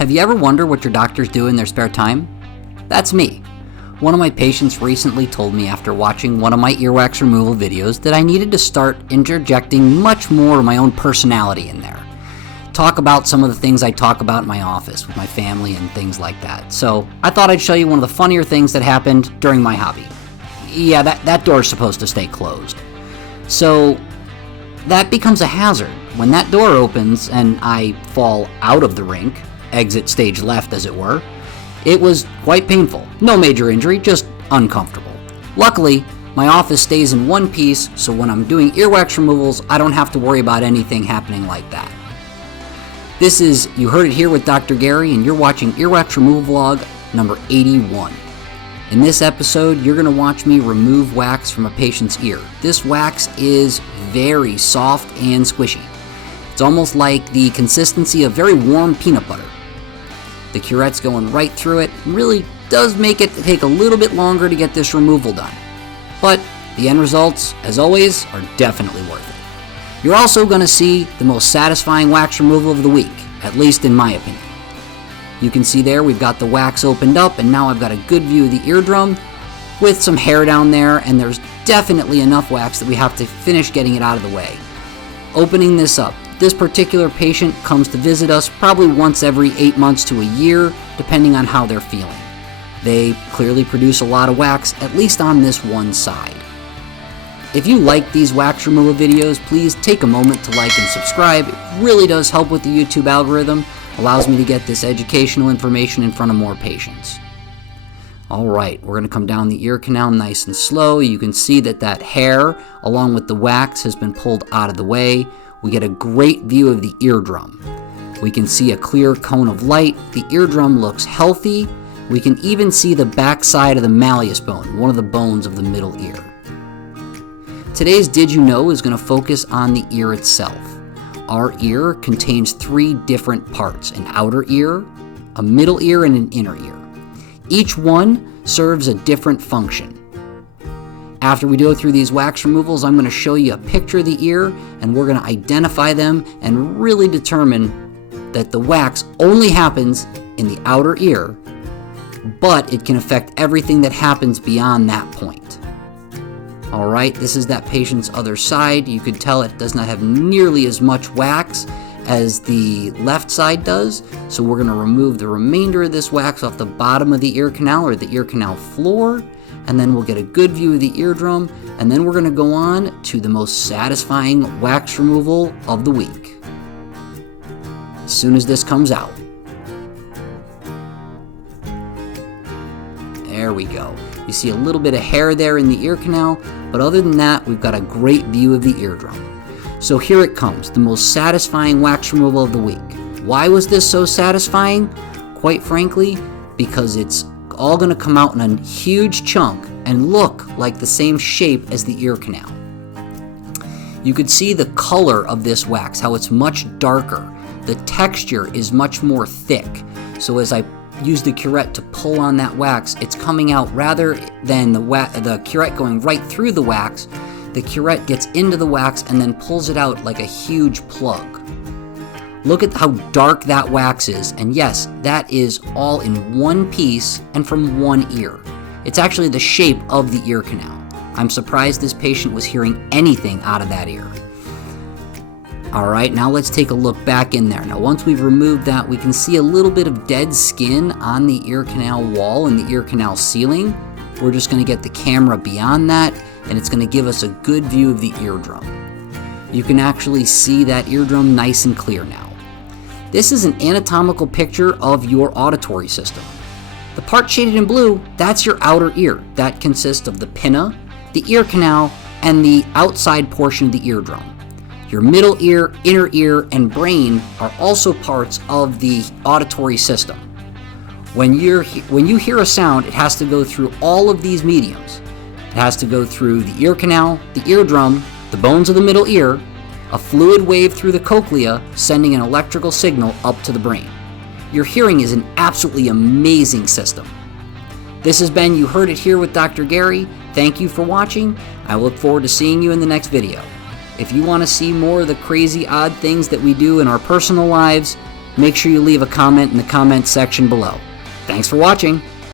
Have you ever wondered what your doctors do in their spare time? That's me. One of my patients recently told me after watching one of my earwax removal videos that I needed to start interjecting much more of my own personality in there. Talk about some of the things I talk about in my office with my family and things like that. So I thought I'd show you one of the funnier things that happened during my hobby. Yeah, that door's supposed to stay closed. So that becomes a hazard. When that door opens and I fall out of the rink, exit stage left as it were, it was quite painful. No major injury, just uncomfortable. Luckily, my office stays in one piece, so when I'm doing earwax removals, I don't have to worry about anything happening like that. This is You Heard It Here with Dr. Gary, and you're watching Earwax Remove Log number 81. In this episode, you're going to watch me remove wax from a patient's ear. This wax is very soft and squishy. It's almost like the consistency of very warm peanut butter. The curette's going right through it. It really does make it take a little bit longer to get this removal done. But the end results, as always, are definitely worth it. You're also going to see the most satisfying wax removal of the week, at least in my opinion. You can see there we've got the wax opened up, and now I've got a good view of the eardrum with some hair down there, and there's definitely enough wax that we have to finish getting it out of the way. Opening this up, this particular patient comes to visit us probably once every 8 months to a year, depending on how they're feeling. They clearly produce a lot of wax, at least on this one side. If you like these wax removal videos, please take a moment to like and subscribe. It really does help with the YouTube algorithm, allows me to get this educational information in front of more patients. Alright, we're going to come down the ear canal nice and slow. You can see that hair, along with the wax, has been pulled out of the way. We get a great view of the eardrum. We can see a clear cone of light. The eardrum looks healthy. We can even see the back side of the malleus bone, one of the bones of the middle ear. Today's Did You Know is going to focus on the ear itself. Our ear contains 3 different parts: an outer ear, a middle ear, and an inner ear. Each one serves a different function. After we go through these wax removals, I'm going to show you a picture of the ear, and we're going to identify them and really determine that the wax only happens in the outer ear, but it can affect everything that happens beyond that point. Alright, this is that patient's other side. You can tell it does not have nearly as much wax as the left side does, so we're going to remove the remainder of this wax off the bottom of the ear canal or the ear canal floor, and then we'll get a good view of the eardrum, and then we're going to go on to the most satisfying wax removal of the week. As soon as this comes out. There we go. You see a little bit of hair there in the ear canal, but other than that, we've got a great view of the eardrum. So here it comes, the most satisfying wax removal of the week. Why was this so satisfying? Quite frankly, because it's all going to come out in a huge chunk and look like the same shape as the ear canal. You could see the color of this wax, how it's much darker. The texture is much more thick. So as I use the curette to pull on that wax, it's coming out rather than the curette going right through the wax. The curette gets into the wax and then pulls it out like a huge plug. Look at how dark that wax is, and yes, that is all in one piece and from one ear. It's actually the shape of the ear canal. I'm surprised this patient was hearing anything out of that ear. Alright, now let's take a look back in there. Now once we've removed that, we can see a little bit of dead skin on the ear canal wall and the ear canal ceiling. We're just going to get the camera beyond that, and it's going to give us a good view of the eardrum. You can actually see that eardrum nice and clear now. This is an anatomical picture of your auditory system. The part shaded in blue, that's your outer ear. That consists of the pinna, the ear canal, and the outside portion of the eardrum. Your middle ear, inner ear, and brain are also parts of the auditory system. When you hear a sound, it has to go through all of these mediums. It has to go through the ear canal, the eardrum, the bones of the middle ear, a fluid wave through the cochlea, sending an electrical signal up to the brain. Your hearing is an absolutely amazing system. This has been You Heard It Here with Dr. Gary. Thank you for watching. I look forward to seeing you in the next video. If you want to see more of the crazy, odd things that we do in our personal lives, make sure you leave a comment in the comment section below. Thanks for watching.